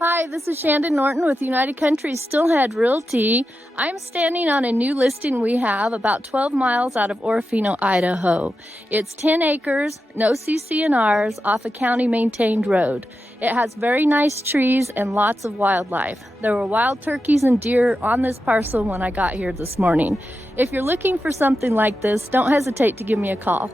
Hi, this is Shanda Norton with United Countries Stillhead Realty. I'm standing on a new listing we have about 12 miles out of Orofino, Idaho. It's 10 acres, no CC&Rs, off a county-maintained road. It has very nice trees and lots of wildlife. There were wild turkeys and deer on this parcel when I got here this morning. If you're looking for something like this, don't hesitate to give me a call.